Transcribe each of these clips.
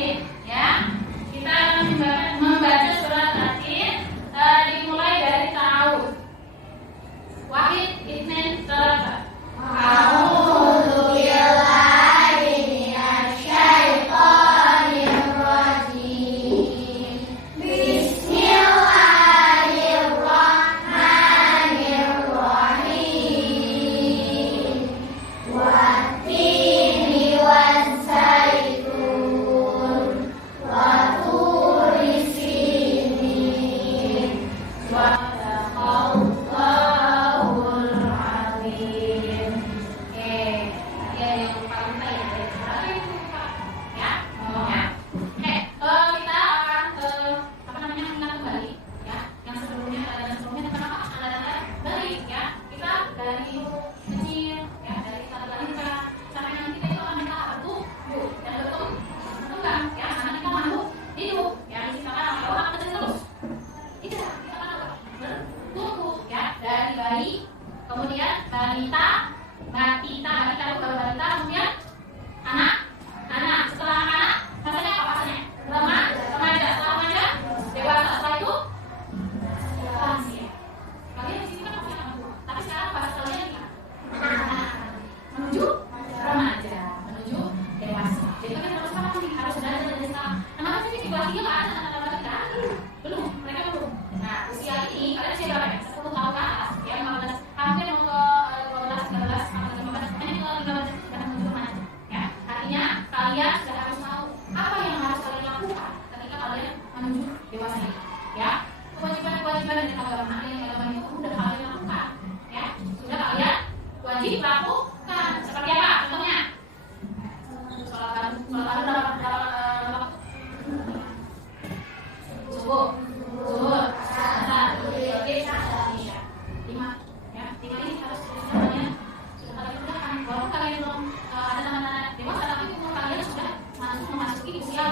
Atin, ya. Kita akan membaca surat Atin, dimulai dari ta'awud. Wahid, Itsnain, Tsalasa. Kemudian balita, batita itu baru balita, kemudian anak, setelah anak, rasanya apa rasanya? Remaja, setelah remaja, dewasa, setelah itu lansia. Kalian di sini kan masih anak, tapi sekarang bahasa kalian menuju remaja, menuju dewasa. Jadi kalian harus apa nih? Harus belajar dari sekarang. Kenapa sih di kelas 3 nggak ada anak-anak balita? Belum, mereka belum. Nah, usia ini kalian usia berapa ya? 10 tahun ke atas, ya 15. Hampir mau ke 12, 13, sampai 15, ini ke 15 sudah menuju remaja, ya. Artinya kalian sudah harus tahu apa yang harus kalian lakukan ketika kalian menuju dewasa ini, ya. Kewajiban dari agama itu sudah kalian lakukan, ya. Sudah kalian wajib lakukan. Seperti apa? Contohnya, sholat berapa? Subuh, asar, maghrib, isya. 5. Ini harus semuanya sudah kalian kerjakan. Walaupun kalian belum ada tanda-tanda dewasa, tapi umur kalian sudah memasuki usia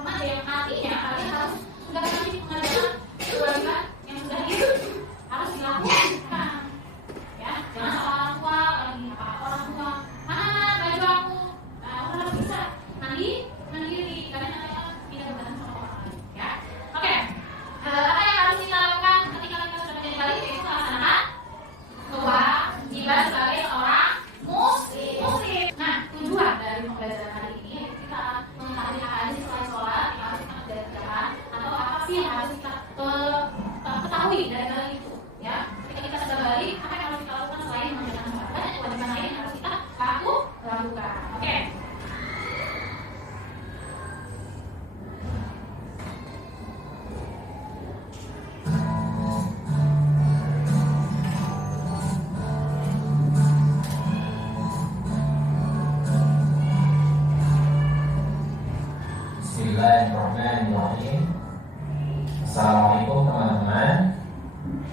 remaja, yang artinya kalian harus sudah memiliki pengerjaan kewajiban yang sudah harus dilakukan. Ya, jangan salah orang tua lagi apa orang tua. Mana baju aku? Aku harus bisa mandiri. Kalian tidak bergantung sama orang lain. Ya, oke. Apa yang harus kita lakukan ketika kita sudah menjadi balik? Yaitu melaksanakan kewajiban sebagai seorang muslim. Nah, tujuan dari pembelajaran hari ini kita mengetahui hadis selain sholat yang harus kita kerjakan, atau apa sih yang harus kita ketahui dari hal itu, ya. Ketika kita sudah balik, apa yang harus kita lakukan selain mengerjakan sholat? Banyak kewajiban lain yang harus kita lakukan. Oke. Bismillahirrahmanirrahim. Assalamualaikum teman-teman.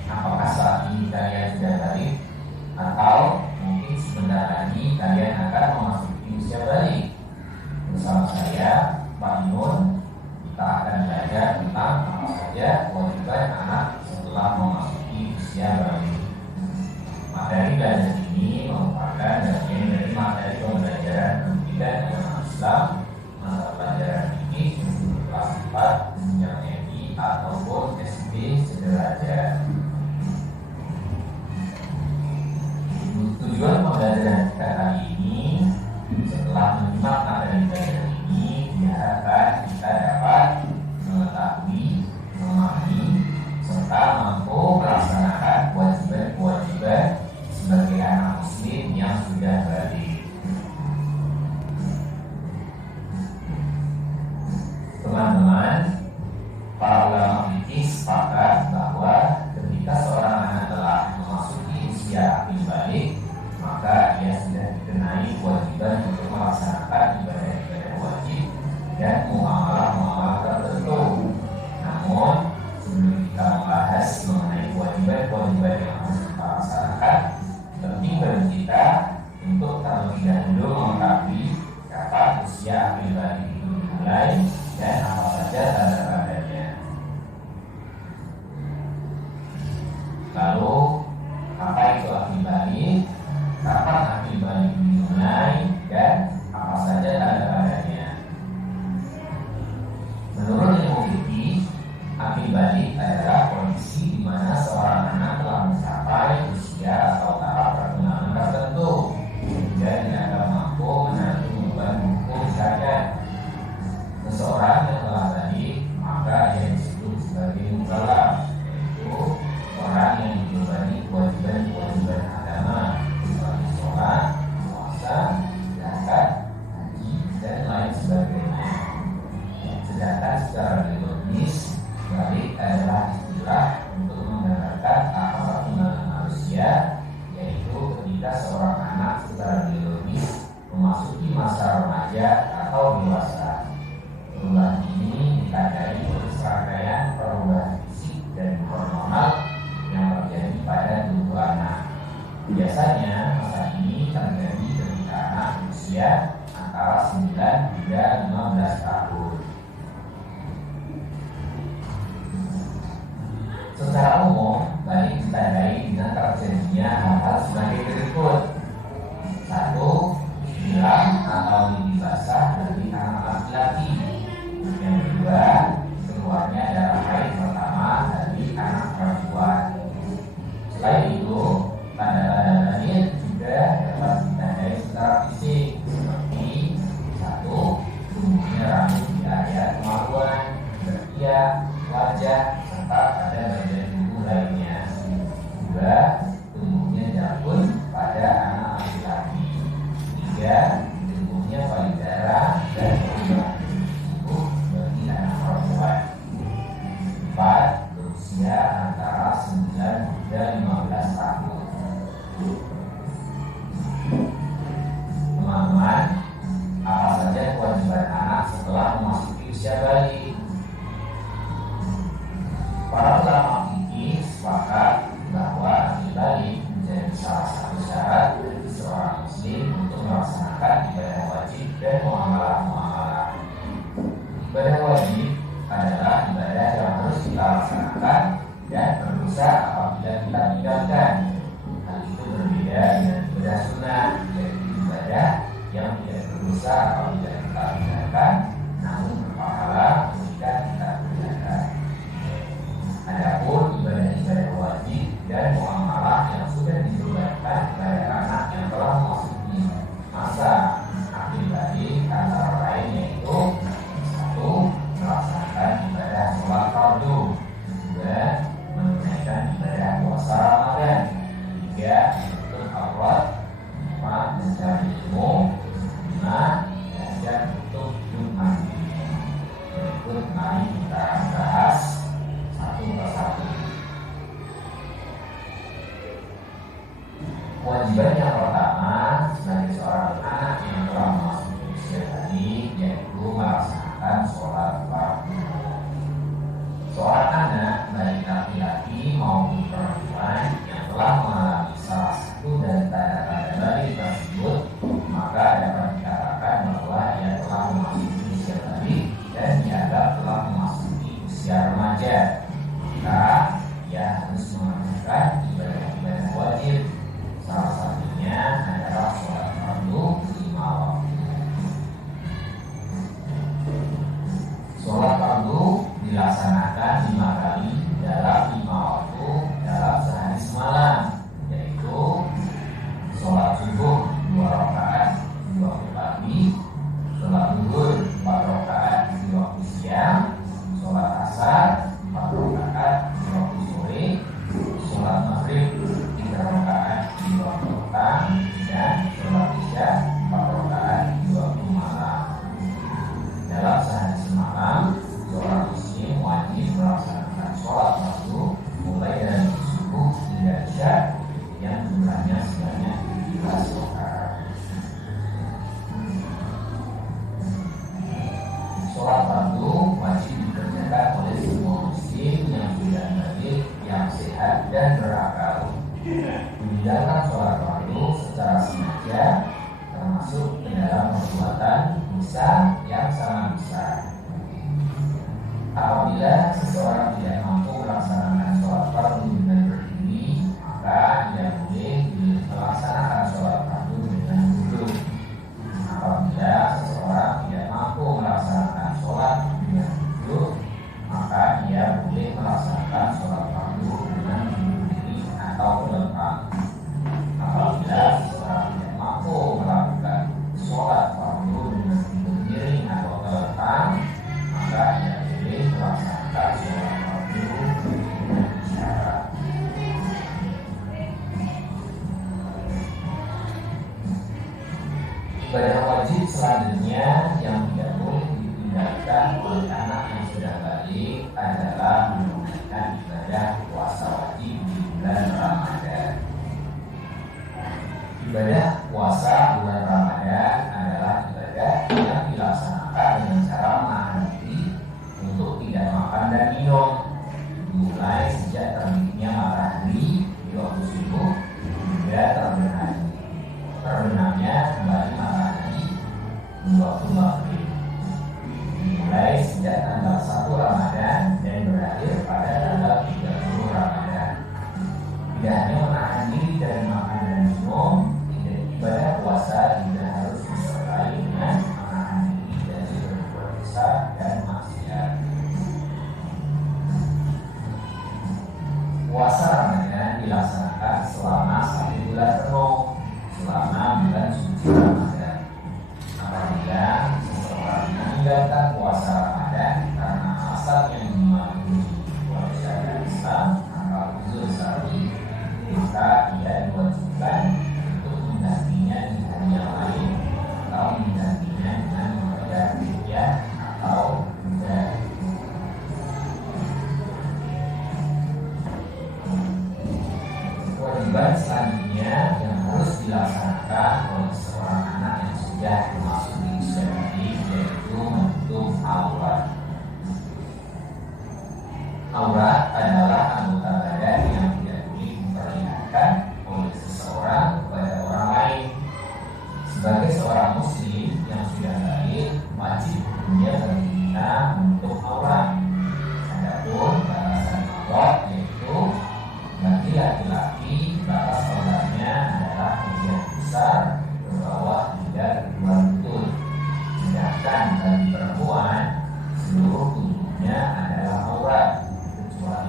Apakah saat ini kalian sudah balik? Atau mungkin sebentar lagi kalian akan memasuki usia balik? Bersama saya, Pak Imun, kita akan belajar tentang apa saja kewajiban anak setelah memasuki usia balik. Materi belajar ini merupakan bagian dari materi pembelajaran pendidikan agama Islam. Mata pelajaran ini untuk kelas 4 jenjang MI ataupun SD sederajat. Tujuan pembelajaran kita kali ini, setelah menyimak materi belajar ini, diharapkan kita dapat mengetahui, memahami, serta mampu melaksanakan kewajiban-kewajiban sebagai anak muslim yang sudah balik. Teman-teman, para ulama fikih sepakat bahwa ketika seorang anak telah memasuki usia akil balik, maka ia sudah dikenai kewajiban untuk melaksanakan ibadah-ibadah wajib dan muamalah-muamalah tertentu. Namun, sebelum kita membahas mengenai kewajiban-kewajiban yang harus kita laksanakan, penting bagi kita untuk terlebih dahulu mengetahui kapan usia akil balik itu dimulai dan apa saja tanda-tandanya. Lalu, apa itu akil balik? Kapan akil balik dimulai dan apa saja tanda-tandanya? secara biologis, balik adalah istilah untuk menggambarkan hak perkembangan manusia, yaitu ketika seorang anak secara biologis memasuki masa remaja atau dewasa. Perubahan ini ditandai oleh serangkaian perubahan fisik dan hormonal yang terjadi pada tubuh anak. Biasanya masa ini terjadi ketika anak berusia antara 9 hingga 15 tahun. Secara umum, balik ditandai dengan terjadinya hal-hal sebagai berikut. 1. Hilang atau mimpi basah dari anak laki-laki. Yang kedua, keluarnya darah haid pertama dari anak perempuan. Selain itu, tanda-tanda lain juga dapat ditandai secara fisik, seperti 1. Tumbuhnya rambut di area kemaluan, ketiak, wajah, serta pada bagian tubuh lainnya. 2. Tumbuhnya jabun pada anak laki-laki. 3. Tumbuhnya payudara dan perubahan tubuh bagi anak perempuan. 4. Berusia antara 9 hingga 15 tahun. Teman-teman, apa saja kewajiban anak setelah memasuki usia balik? Para ulama fikih sepakat bahwa balik menjadi salah satu syarat bagi seorang muslim untuk melaksanakan ibadah wajib dan muamalah-muamalah. Ibadah wajib adalah ibadah yang harus kita laksanakan dan berdosa apabila kita tinggalkan. Hal itu berbeda dengan ibadah sunnah, yaitu ibadah yang tidak berdosa apabila kita tinggalkan, namun berpahala jika kita kerjakan. Adapun ibadah-ibadah wajib dan muamalah yang sudah dibebankan kepada anak yang telah memasuki masa akhir balik antara lain yaitu 1. Melaksanakan ibadah sholat fardu. 2. Menunaikan ibadah puasa Ramadan. 3. Menuntut aurat. 4. Mencari ilmu. 5. Belajar untuk hidup mandiri. Berikut mari kita bahas satu persatu. Kewajiban yang pertama sebagai seorang anak yang telah memasuki usia balik yaitu melaksanakan sholat fardu. Seorang anak baik laki-laki maupun perempuan yang telah mengalami salah satu dari tanda-tanda balik tersebut, maka dapat dikatakan bahwa ia telah memasuki usia balik dan dianggap telah memasuki usia remaja. Maka ia harus mengerjakan ibadah-ibadah wajib. Salah satunya adalah sholat fardu 5 waktu. Sholat fardu dilaksanakan 5 kali dalam 5 waktu dalam sehari semalam, yaitu sholat subuh 2 rakaat di waktu pagi, sholat zuhur 4 rakaat di waktu siang, sholat asar 4 rakaat di waktu sore, sholat maghrib 3 rakaat di waktu petang, dan sholat isya 4 rakaat di waktu malam. Dalam sehari semalam, seorang muslim wajib melaksanakan sholat fardu mulai dari subuh hingga isya yang jumlahnya sebanyak 17 rakaat. Sholat fardu wajib dikerjakan oleh semua muslim yang sudah balik, yang sehat dan berakal. Meninggalkan sholat fardu secara sengaja termasuk ke dalam perbuatan dosa yang sangat besar. Apabila seseorang tidak mampu melaksanakan sholat fardu dengan berdiri, maka dia boleh melaksanakan sholat fardu dengan duduk. Apabila seseorang tidak mampu melaksanakan sholat dengan duduk, maka dia boleh melaksanakan sholat fardu dengan berdiri atau berlempang. Apabila seseorang tidak mampu melakukan sholat fardu dengan berdiri atau berlempang, maka dia boleh melaksanakan sholat fardu dengan isyarat. oleh anak yang sudah balik adalah menunaikan ibadah puasa wajib di bulan Ramadan. Ibadah puasa bulan Ramadan adalah ibadah yang dilaksanakan dengan cara menahan diri untuk tidak makan dan minum mulai sejak terbitnya matahari di waktu subuh hingga terbenamnya kembali matahari di waktu maghrib, mulai sejak tanggal 1 Ramadan dan berakhir pada tanggal 30 Ramadan. Tidak hanya menahan diri dari makan dan minum, ibadah puasa juga harus disertai dengan menahan diri dari berbuat dosa dan maksiat. Puasa Ramadan dilaksanakan selama 1 bulan penuh, selama bulan suci Ramadan. Apabila seseorang meninggalkan puasa Ramadan karena alasan yang memenuhi syariat Islam atau uzur syar'i, maka ia diwajibkan untuk menggantinya di hari yang lain atau menggantinya dengan membayar fidyah atau denda. Kewajiban selanjutnya yang harus dilaksanakan oleh seorang anak yang sudah memasuki usia balik yaitu menutup aurat. Aurat adalah anggota badan yang tidak boleh diperlihatkan oleh seseorang kepada orang lain. Sebagai seorang muslim yang sudah balik, wajib hukumnya bagi kita menutup aurat. Adapun batasan aurat yaitu bagi laki-laki batas auratnya adalah bagian besar ke bawah hingga kedua lutut. Sedangkan bagi perempuan seluruh tubuhnya adalah aurat kecuali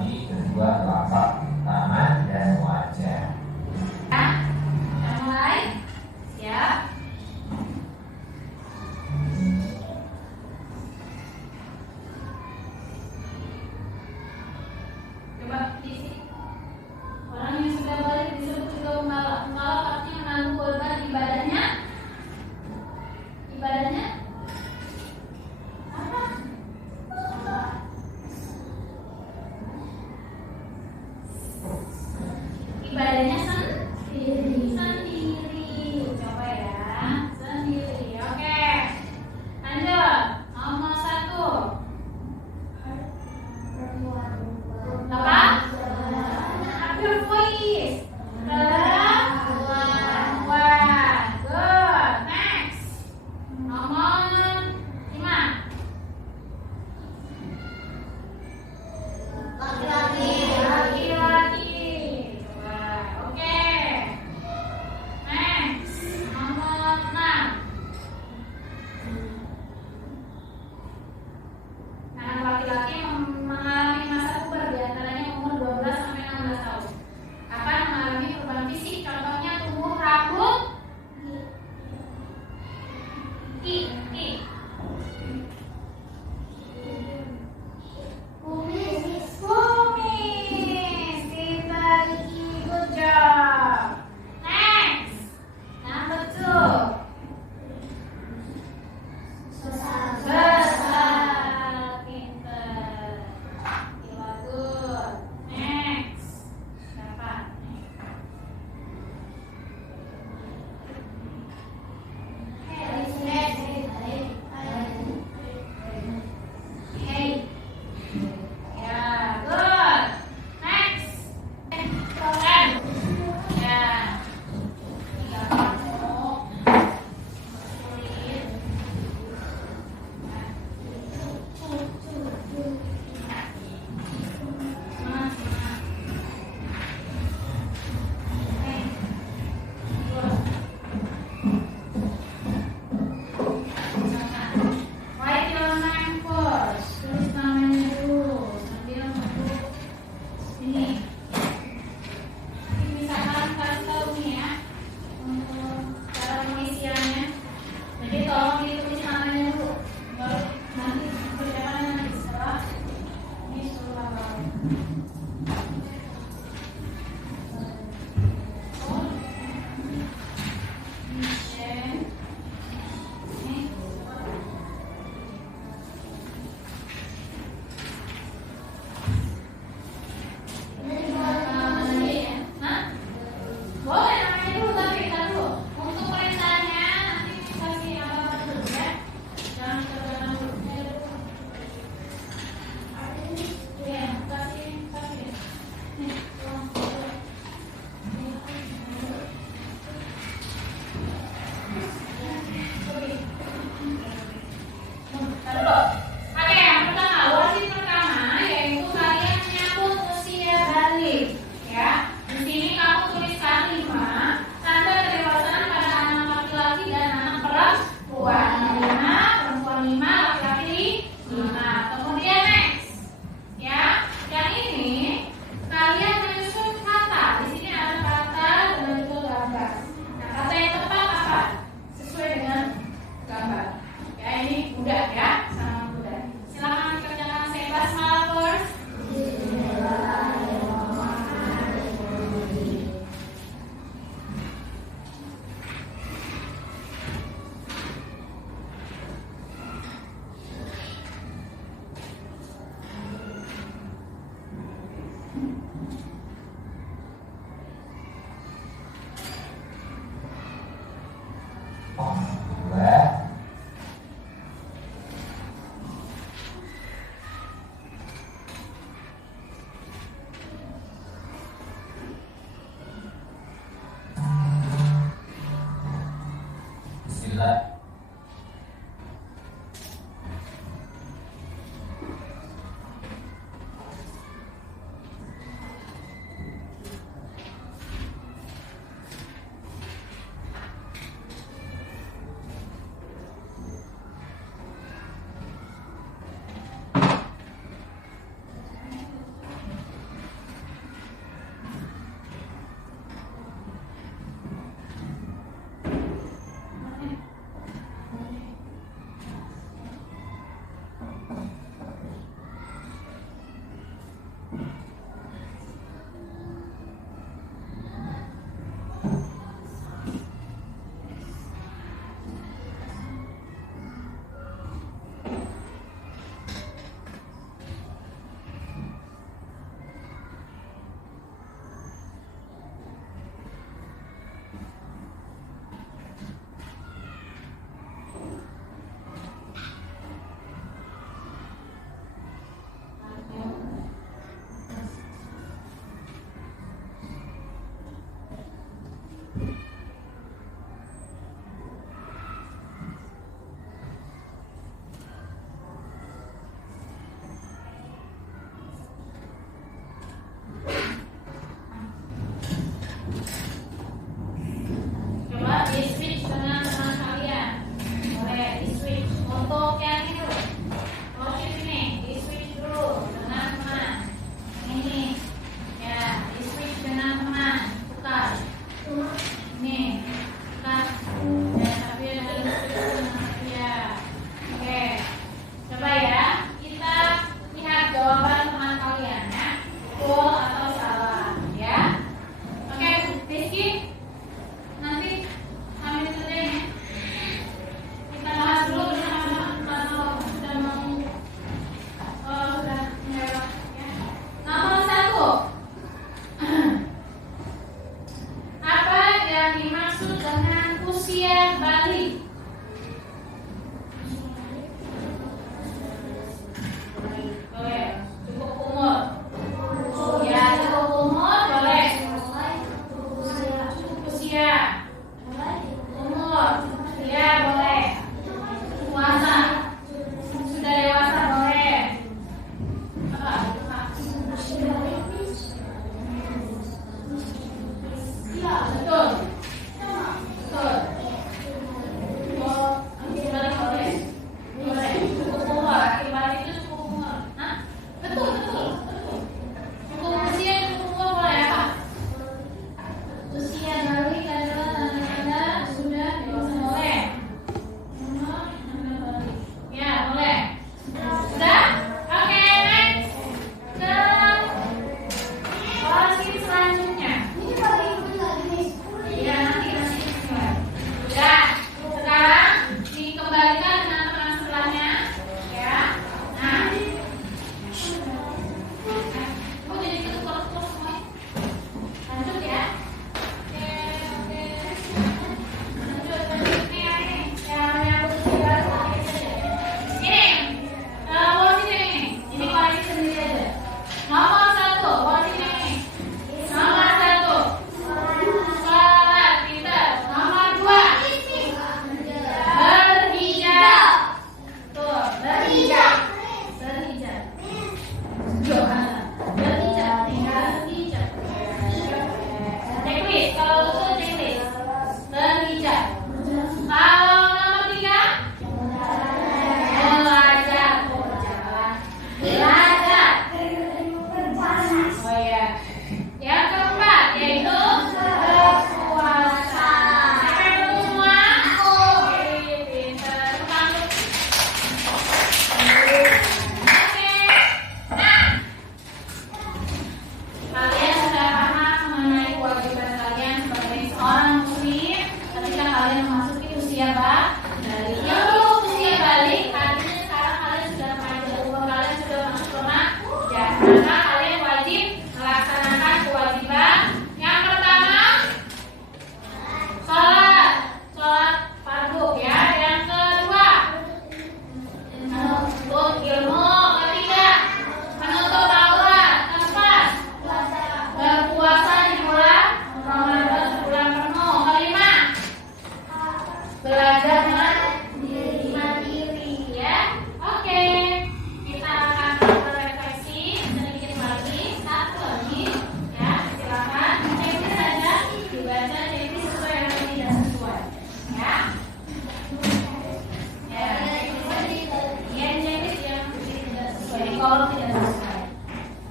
kolom tidak sesuai.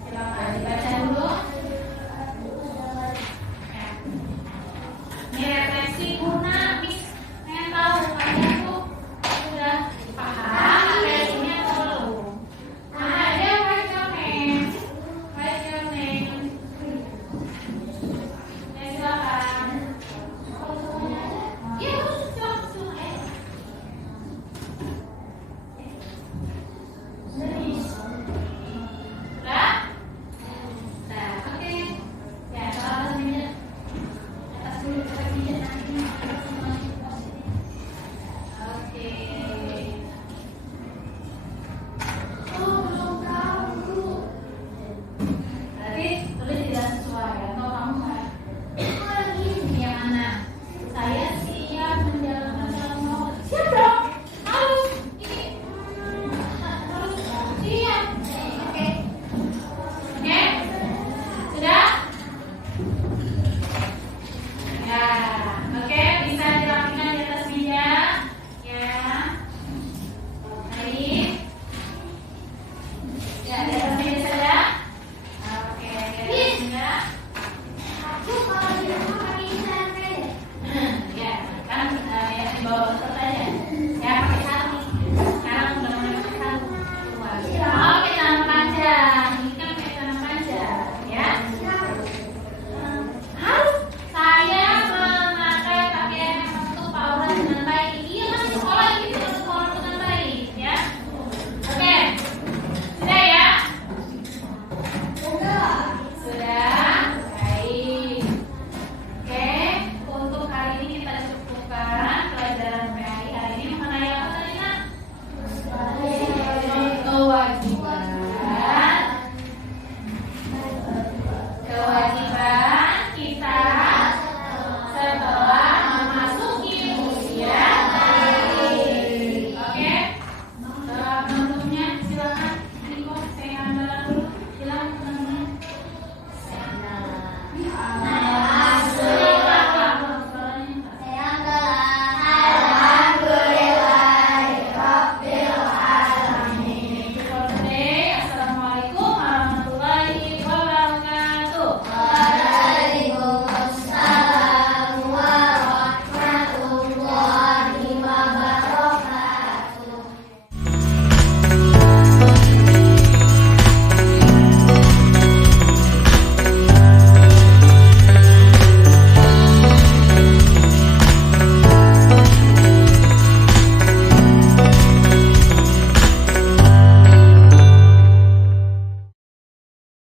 Silakan dibaca dulu. Ya. Ini refleksi guna, Miss. Pengen tahu kalian tuh sudah paham refleksinya atau belum? Nah, ada write your name. Write your name. Ya, silakan. Iya, silakan. Sudah? Nah, oke. Ya, kalau atas meja. Atas dulu, atas meja. Oke. Oh, belum tahu. Berarti tulis tidak sesuai. Atau kamu lagi yang mana? Saya siap menjalankan semua. Siap dong. Harus ini harus siap. Oke. Oke. Sudah? Ya. Oke, bisa dirapikan di atas meja. Ya. Baik. Ya, di atas meja saja. Oke, di atas meja. Aku kalau di rumah pakai sarung. Ya, kan ya di bawah betul aja. Ya, pakai sarung. Sekarang udah mulai pakai sarung. Oke, tangan panjang. Ini kan pakai tangan panjang, ya. Harus saya memakai pakaian yang untuk Paula dengan baik. Iya, masih sekolah gitu, sekolah dengan baik, ya. Oke, sudah ya. Sudah, baik. Oke, untuk hari ini kita cukupkan pelajaran PAI hari ini mengenai apa tadi, Nak? Metodologi